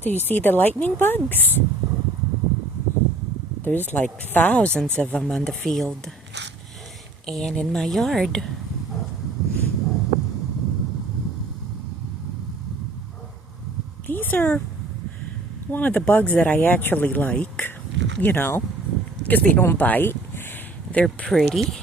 Do you see the lightning bugs? There's like thousands of them on the field and in my yard. These are one of the bugs that I actually like, because they don't bite. They're pretty.